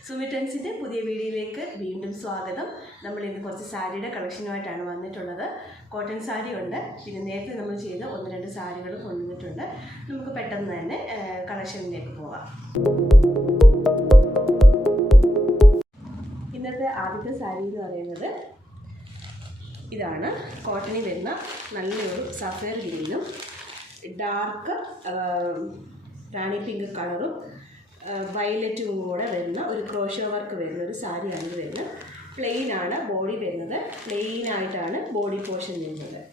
സുമിറ്റൻസിന്റെ പുതിയ വീഡിയോയിലേക്ക് വീണ്ടും സ്വാഗതം. നമ്മൾ ഇന്ന് കുറച്ച് സാരിയുടെ കളക്ഷനുമായിട്ടാണ് വന്നിട്ടുള്ളത്. കോട്ടൺ സാരി ഉണ്ട്. പിന്നെ നേരത്തെ നമ്മൾ ചെയ്ത ഒന്ന് രണ്ട് സാരികൾ കൊണ്ടുവന്നിട്ടുണ്ട്. നമുക്ക് പെട്ടെന്ന് തന്നെ കളക്ഷനിലേക്ക് പോവാം. ഇന്നത്തെ ആദ്യത്തെ സാരി എന്ന് പറയുന്നത് ഇതാണ്. കോട്ടണിൽ വരുന്ന നല്ലൊരു സഫയർ ഗ്രീനും ഡാർക്ക് റാണി പിങ്ക് കളറും വയലറ്റും കൂടെ വരുന്ന ഒരു ക്രോഷോ വർക്ക് വരുന്ന ഒരു സാരിയാണ് ഇത് വരുന്നത്. പ്ലെയിൻ ആണ് ബോഡി വരുന്നത്. പ്ലെയിൻ ആയിട്ടാണ് ബോഡി പോർഷൻ വരുന്നത്.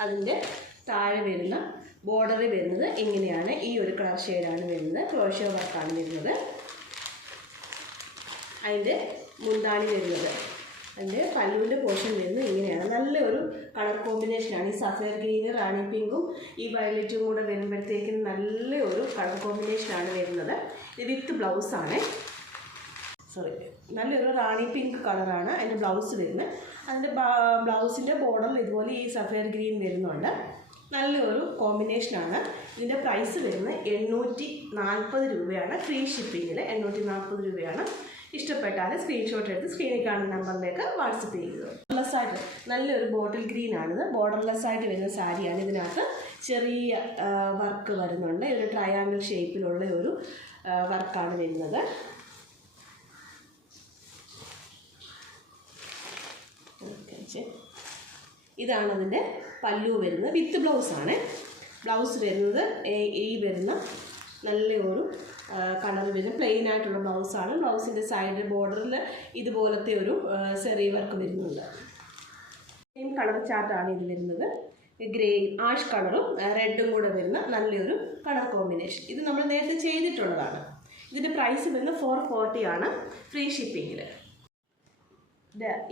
അതിന്റെ താഴെ വരുന്ന ബോർഡർ വരുന്നത് ഇങ്ങനെയാണ്. ഈ ഒരു കളർ ഷെയ്ഡാണ് വരുന്നത്. ക്രോഷോ വർക്കാണ് വരുന്നത്. അതിന്റെ മുന്താണി വരുന്നത്. പല്ലുവിന്റെ പോർഷൻ വരുന്നത് ഇങ്ങനെയാണ്. നല്ലൊരു കളർ കോമ്പിനേഷനാണ് ഈ സഫയർ ഗ്രീന് റാണി പിങ്കും ഈ വയലറ്റും കൂടെ വരുമ്പോഴത്തേക്കും നല്ല ഒരു കളർ കോമ്പിനേഷനാണ് വരുന്നത്. ഇത് വിത്ത് ബ്ലൗസാണ് സോറി നല്ലൊരു റാണി പിങ്ക് കളറാണ് അതിന്റെ ബ്ലൗസ് വരുന്നത്. അതിന്റെ ബ്ലൗസിന്റെ ബോർഡറിൽ ഇതുപോലെ ഈ സഫയർ ഗ്രീൻ വരുന്നുണ്ട്. നല്ലൊരു കോമ്പിനേഷനാണ് ഇതിന്റെ പ്രൈസ് വരുന്നത് എണ്ണൂറ്റി നാൽപ്പത് രൂപയാണ്. ഫ്രീ ഷിപ്പിങ്ങിൽ എണ്ണൂറ്റി നാൽപ്പത് രൂപയാണ്. ഇഷ്ടപ്പെട്ടാൽ സ്ക്രീൻഷോട്ട് എടുത്ത് സ്ക്രീനിൽ കാണുന്ന നമ്പറിലേക്ക് വാട്സപ്പ് ചെയ്യുക. ബോർഡർലെസ് ആയിട്ട് നല്ലൊരു ബോട്ടിൽ ഗ്രീൻ ആണിത്. ബോർഡർലെസ് ആയിട്ട് വരുന്ന സാരിയാണ് ഇതിനകത്ത് ചെറിയ വർക്ക് വരുന്നുണ്ട്. ഒരു ട്രയാങ്കിൾ ഷേപ്പിലുള്ള ഒരു വർക്കാണ് വരുന്നത്. ഇതാണ് അതിന്റെ പല്ലു വരുന്നത്. വിത്ത് ബ്ലൗസാണ് ബ്ലൗസ് വരുന്നത് ഈ വരുന്ന നല്ല ഒരു കളർ വരും. പ്ലെയിൻ ആയിട്ടുള്ള ബ്ലൗസാണ് ബ്ലൗസിന്റെ സൈഡിൽ ബോർഡറിൽ ഇതുപോലത്തെ ഒരു സെറി വർക്ക് വരുന്നുണ്ട്. സെയിം കളർ ചാർട്ടാണ് ഇതിൽ വരുന്നത്. ഗ്രേ ആഷ് കളറും റെഡും കൂടെ വരുന്ന നല്ലൊരു കളർ കോമ്പിനേഷൻ ഇത് നമ്മൾ നേരത്തെ ചെയ്തിട്ടുള്ളതാണ്. ഇതിന്റെ പ്രൈസ് വരുന്നത് ഫോർ ഫോർട്ടി ആണ് ഫ്രീ ഷിപ്പിങ്ങിൽ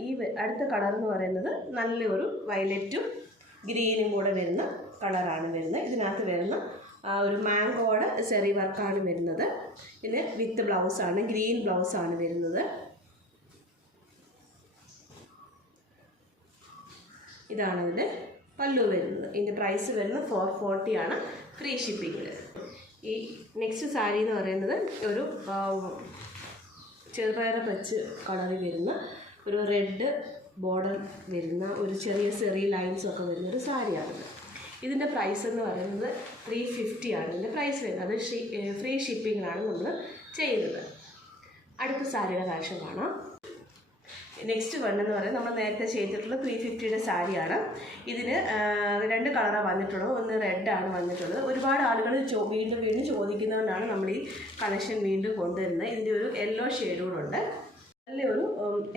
ഈ അടുത്ത കളർ എന്ന് പറയുന്നത് നല്ലൊരു വയലറ്റും ഗ്രീനും കൂടെ വരുന്ന കളറാണ് വരുന്നത്. ഇതിനകത്ത് വരുന്ന ഒരു മാംഗോയുടെ ചെറിയ വർക്കാണ് വരുന്നത്. പിന്നെ വിത്ത് ബ്ലൗസാണ് ഗ്രീൻ ബ്ലൗസാണ് വരുന്നത്. ഇതാണ് ഇതിന്റെ പല്ലു വരുന്നത്. ഇതിന്റെ പ്രൈസ് വരുന്നത് ഫോർ ഫോർട്ടി ആണ്. ഫ്രീ ഷിപ്പിങ്ങിൽ ഈ നെക്സ്റ്റ് സാരി എന്ന് പറയുന്നത് ഒരു ചെറുപയർ പച്ച് കളറിൽ വരുന്ന ഒരു റെഡ് ബോർഡർ വരുന്ന ഒരു ചെറിയ ചെറിയ ലൈൻസ് ഒക്കെ വരുന്ന ഒരു സാരിയാണിത് ഇതിന്റെ പ്രൈസ് എന്ന് പറയുന്നത് ത്രീ ഫിഫ്റ്റി ആണ്. ഇതിന്റെ പ്രൈസ് വരുന്നത്. അത് ഫ്രീ ഷിപ്പിങ്ങിലാണ് നമ്മൾ ചെയ്യുന്നത്. അടുത്ത സാരിയുടെ കാഴ്ച കാണാം. നെക്സ്റ്റ് വൺ എന്ന് പറയുന്നത് നമ്മൾ നേരത്തെ ചെയ്തിട്ടുള്ള ത്രീ ഫിഫ്റ്റിയുടെ സാരിയാണ് ഇതിന് രണ്ട് കളറാണ് വന്നിട്ടുള്ളത്. ഒന്ന് റെഡാണ് വന്നിട്ടുള്ളത്. ഒരുപാട് ആളുകൾ ചോ വീണ്ടും വീണ്ടും ചോദിക്കുന്നതുകൊണ്ടാണ് നമ്മൾ ഈ കളക്ഷൻ വീണ്ടും കൊണ്ടുവരുന്നത്. ഇതിന്റെ ഒരു യെല്ലോ ഷെയ്ഡുകളുണ്ട് നല്ലൊരു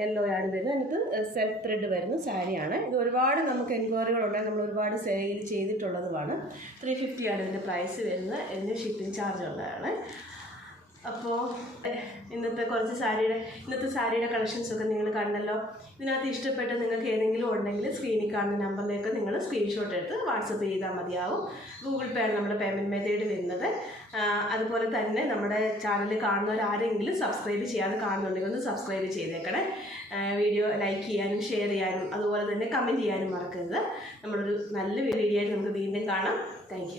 യെല്ലോ ആണ് വരുന്നത്. നമുക്ക് സെൽഫ് ത്രെഡ് വരുന്ന സാരിയാണ്. ഇത് ഒരുപാട് നമുക്ക് എൻക്വയറികളുണ്ട് നമ്മൾ ഒരുപാട് സെയിൽ ചെയ്തിട്ടുള്ളതുമാണ്. ത്രീ ഫിഫ്റ്റിയാണ് ഇതിന്റെ പ്രൈസ് വരുന്നത്. ഇതിന് ഷിപ്പിംഗ് ചാർജ് ഉള്ളതാണ്. അപ്പോൾ ഇന്നത്തെ കുറച്ച് സാരിയുടെ ഇന്നത്തെ സാരിയുടെ കളക്ഷൻസൊക്കെ നിങ്ങൾ കണ്ടല്ലോ ഇതിനകത്ത് ഇഷ്ടപ്പെട്ട് നിങ്ങൾക്ക് ഏതെങ്കിലും ഉണ്ടെങ്കിൽ സ്ക്രീനിൽ കാണുന്ന നമ്പറിലേക്ക് നിങ്ങൾ സ്ക്രീൻഷോട്ട് എടുത്ത് വാട്സപ്പ് ചെയ്താൽ മതിയാവും. ഗൂഗിൾ പേ ആണ് നമ്മുടെ പേയ്മെന്റ് മെത്തേഡ് വരുന്നത്. അതുപോലെ തന്നെ നമ്മുടെ ചാനൽ കാണുന്നവരാരെങ്കിലും സബ്സ്ക്രൈബ് ചെയ്യാതെ കാണുന്നുണ്ടെങ്കിൽ ഒന്ന് സബ്സ്ക്രൈബ് ചെയ്തേക്കണേ. വീഡിയോ ലൈക്ക് ചെയ്യാനും ഷെയർ ചെയ്യാനും അതുപോലെ തന്നെ കമന്റ് ചെയ്യാനും മറക്കരുത്. നമ്മളൊരു നല്ല വീഡിയോ ആയിട്ട് നമുക്ക് വീണ്ടും കാണാം. താങ്ക്